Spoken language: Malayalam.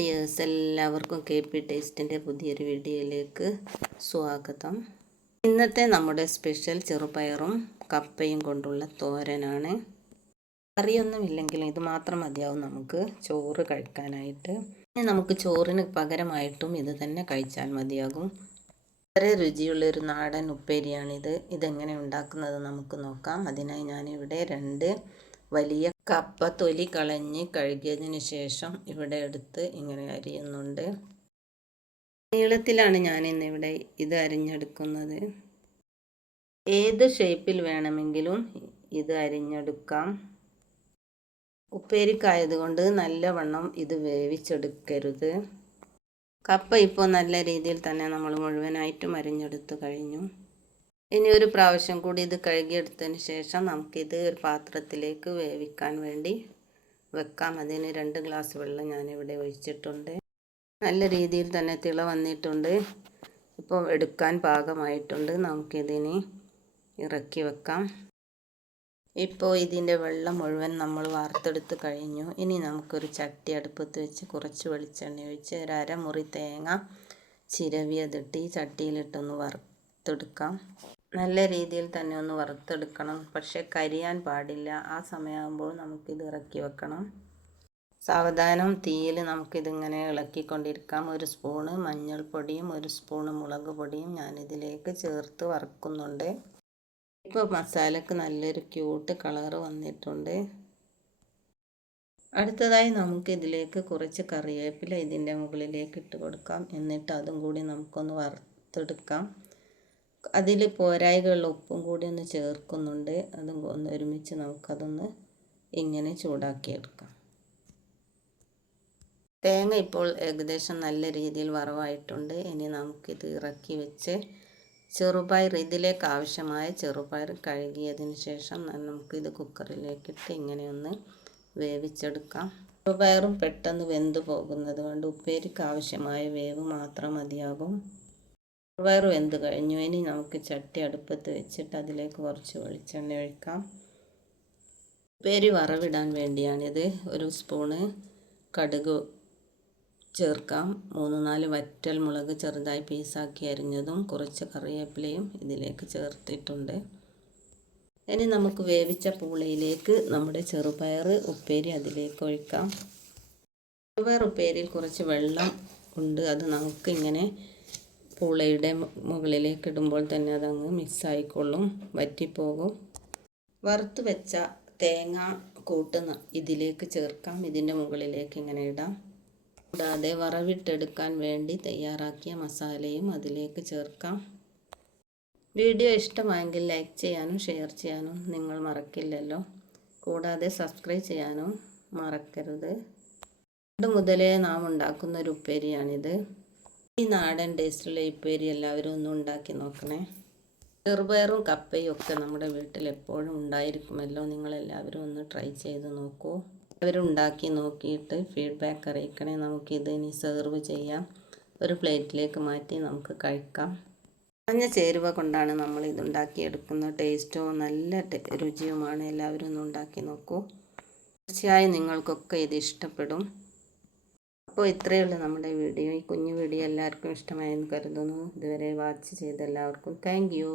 ഡിയേഴ്സ്, എല്ലാവർക്കും KP ടേസ്റ്റിൻ്റെ പുതിയൊരു വീഡിയോയിലേക്ക് സ്വാഗതം. ഇന്നത്തെ നമ്മുടെ സ്പെഷ്യൽ ചെറുപയറും കപ്പയും കൊണ്ടുള്ള തോരനാണ്. കറിയൊന്നുമില്ലെങ്കിലും ഇത് മാത്രം മതിയാവും നമുക്ക് ചോറ് കഴിക്കാനായിട്ട്. നമുക്ക് ചോറിന് പകരമായിട്ടും ഇത് തന്നെ കഴിച്ചാൽ മതിയാകും. വളരെ രുചിയുള്ളൊരു നാടൻ ഉപ്പേരിയാണിത്. ഇതെങ്ങനെ ഉണ്ടാക്കുന്നത് നമുക്ക് നോക്കാം. അതിനായി ഞാനിവിടെ 2 വലിയ കപ്പ തൊലി കളഞ്ഞ് കഴുകിയതിന് ശേഷം ഇവിടെ എടുത്ത് ഇങ്ങനെ അരിയുന്നുണ്ട്. നീളത്തിലാണ് ഞാൻ ഇന്നിവിടെ ഇത് അരിഞ്ഞെടുക്കുന്നത്. ഏത് ഷേപ്പിൽ വേണമെങ്കിലും ഇത് അരിഞ്ഞെടുക്കാം. ഉപ്പേരിക്കായതുകൊണ്ട് നല്ലവണ്ണം ഇത് വേവിച്ചെടുക്കരുത്. കപ്പ ഇപ്പോൾ നല്ല രീതിയിൽ തന്നെ നമ്മൾ മുഴുവനായിട്ടും അരിഞ്ഞെടുത്ത് കഴിഞ്ഞു. ഇനി ഒരു പ്രാവശ്യം കൂടി ഇത് കഴുകിയെടുത്തതിന് ശേഷം നമുക്കിത് ഒരു പാത്രത്തിലേക്ക് വേവിക്കാൻ വേണ്ടി വെക്കാം. അതിന് 2 ഗ്ലാസ് വെള്ളം ഞാനിവിടെ ഒഴിച്ചിട്ടുണ്ട്. നല്ല രീതിയിൽ തന്നെ തിള വന്നിട്ടുണ്ട്. ഇപ്പോൾ എടുക്കാൻ പാകമായിട്ടുണ്ട്. നമുക്കിതിന് ഇറക്കി വെക്കാം. ഇപ്പോൾ ഇതിൻ്റെ വെള്ളം മുഴുവൻ നമ്മൾ വാർത്തെടുത്ത് കഴിഞ്ഞു. ഇനി നമുക്കൊരു ചട്ടി അടുപ്പത്ത് വെച്ച് കുറച്ച് വെളിച്ചെണ്ണ ഒഴിച്ച് ഒരു അരമുറി തേങ്ങ ചിരവിയതിട്ട് ഈ ചട്ടിയിലിട്ടൊന്ന് വറുത്തെടുക്കാം. നല്ല രീതിയിൽ തന്നെ ഒന്ന് വറുത്തെടുക്കണം. പക്ഷേ കരിയാൻ പാടില്ല. ആ സമയമാകുമ്പോൾ നമുക്കിത് ഇറക്കി വെക്കണം. സാവധാനം തീയിൽ നമുക്കിതിങ്ങനെ ഇളക്കിക്കൊണ്ടിരിക്കാം. 1 സ്പൂണ് മഞ്ഞൾപ്പൊടിയും 1 സ്പൂണ് മുളക് പൊടിയും ഞാനിതിലേക്ക് ചേർത്ത് വറുക്കുന്നുണ്ട്. ഇപ്പോൾ മസാലക്ക് നല്ലൊരു ക്യൂട്ട് കളറ് വന്നിട്ടുണ്ട്. അടുത്തതായി നമുക്കിതിലേക്ക് കുറച്ച് കറിവേപ്പില ഇതിൻ്റെ മുകളിലേക്ക് ഇട്ട് കൊടുക്കാം. എന്നിട്ട് അതും കൂടി നമുക്കൊന്ന് വറുത്തെടുക്കാം. അതിൽ പോരായികളുള്ള ഉപ്പും കൂടി ഒന്ന് ചേർക്കുന്നുണ്ട്. അതും ഒന്ന് ഒരുമിച്ച് നമുക്കതൊന്ന് ഇങ്ങനെ ചൂടാക്കിയെടുക്കാം. തേങ്ങ ഇപ്പോൾ ഏകദേശം നല്ല രീതിയിൽ വറവായിട്ടുണ്ട്. ഇനി നമുക്കിത് ഇറക്കി വെച്ച് ചെറുപയർ, ഇതിലേക്ക് ആവശ്യമായ ചെറുപയർ കഴുകിയതിന് ശേഷം നമുക്കിത് കുക്കറിലേക്കിട്ട് ഇങ്ങനെ ഒന്ന് വേവിച്ചെടുക്കാം. ചെറുപയറും പെട്ടെന്ന് വെന്ത് പോകുന്നത് കൊണ്ട് ഉപ്പേരിക്ക് ആവശ്യമായ വേവ് മാത്രം മതിയാകും. ചെറുപയർ വെന്ത് കഴിഞ്ഞു. ഇനി നമുക്ക് ചട്ടി അടുപ്പത്ത് വെച്ചിട്ട് അതിലേക്ക് കുറച്ച് വെളിച്ചെണ്ണ ഒഴിക്കാം. ഉപ്പേരി വറവിടാൻ വേണ്ടിയാണിത്. 1 സ്പൂണ് കടുക് ചേർക്കാം. 3-4 വറ്റൽ മുളക് ചെറുതായി പീസാക്കി അരിഞ്ഞതും കുറച്ച് കറിവേപ്പിലയും ഇതിലേക്ക് ചേർത്തിട്ടുണ്ട്. ഇനി നമുക്ക് വേവിച്ച പൂളയിലേക്ക് നമ്മുടെ ചെറുപയർ ഉപ്പേരി അതിലേക്ക് ഒഴിക്കാം. ചെറുപയർ ഉപ്പേരിയിൽ കുറച്ച് വെള്ളം ഉണ്ട്. അത് നമുക്ക് ഇങ്ങനെ പൂളയുടെ മുകളിലേക്ക് ഇടുമ്പോൾ തന്നെ അതങ്ങ് മിക്സായിക്കൊള്ളും, വറ്റിപ്പോകും. വറുത്ത് വെച്ച തേങ്ങ കൂട്ട് ഇതിലേക്ക് ചേർക്കാം. ഇതിൻ്റെ മുകളിലേക്ക് ഇങ്ങനെ ഇടാം. കൂടാതെ വറവിട്ടെടുക്കാൻ വേണ്ടി തയ്യാറാക്കിയ മസാലയും അതിലേക്ക് ചേർക്കാം. വീഡിയോ ഇഷ്ടമായെങ്കിൽ ലൈക്ക് ചെയ്യാനും ഷെയർ ചെയ്യാനും നിങ്ങൾ മറക്കില്ലല്ലോ. കൂടാതെ സബ്സ്ക്രൈബ് ചെയ്യാനും മറക്കരുത്. പണ്ട് മുതലേ നാം ഉണ്ടാക്കുന്ന ഒരു ഉപ്പേരിയാണിത്. ഈ നാടൻ ടേസ്റ്റുള്ള ഉപ്പേരി എല്ലാവരും ഒന്ന് ഉണ്ടാക്കി നോക്കണേ. ചെറുപയറും കപ്പയും ഒക്കെ നമ്മുടെ വീട്ടിൽ എപ്പോഴും ഉണ്ടായിരിക്കുമല്ലോ. നിങ്ങളെല്ലാവരും ഒന്ന് ട്രൈ ചെയ്ത് നോക്കൂ. എല്ലാവരും ഉണ്ടാക്കി നോക്കിയിട്ട് ഫീഡ്ബാക്ക് അറിയിക്കണേ. നമുക്കിത് ഇനി സെർവ് ചെയ്യാം. ഒരു പ്ലേറ്റിലേക്ക് മാറ്റി നമുക്ക് കഴിക്കാം. കുറഞ്ഞ ചേരുവ കൊണ്ടാണ് നമ്മൾ ഇത് ഉണ്ടാക്കിയെടുക്കുന്ന. ടേസ്റ്റും നല്ല രുചിയുമാണ്. എല്ലാവരും ഒന്ന് ഉണ്ടാക്കി നോക്കൂ. തീർച്ചയായും നിങ്ങൾക്കൊക്കെ ഇത് ഇഷ്ടപ്പെടും. അപ്പോൾ ഇത്രയേ ഉള്ളൂ നമ്മുടെ വീഡിയോ. ഈ കുഞ്ഞു വീഡിയോ എല്ലാവർക്കും ഇഷ്ടമായെന്ന് കരുതുന്നു. ഇതുവരെ വാച്ച് ചെയ്ത എല്ലാവർക്കും താങ്ക് യു.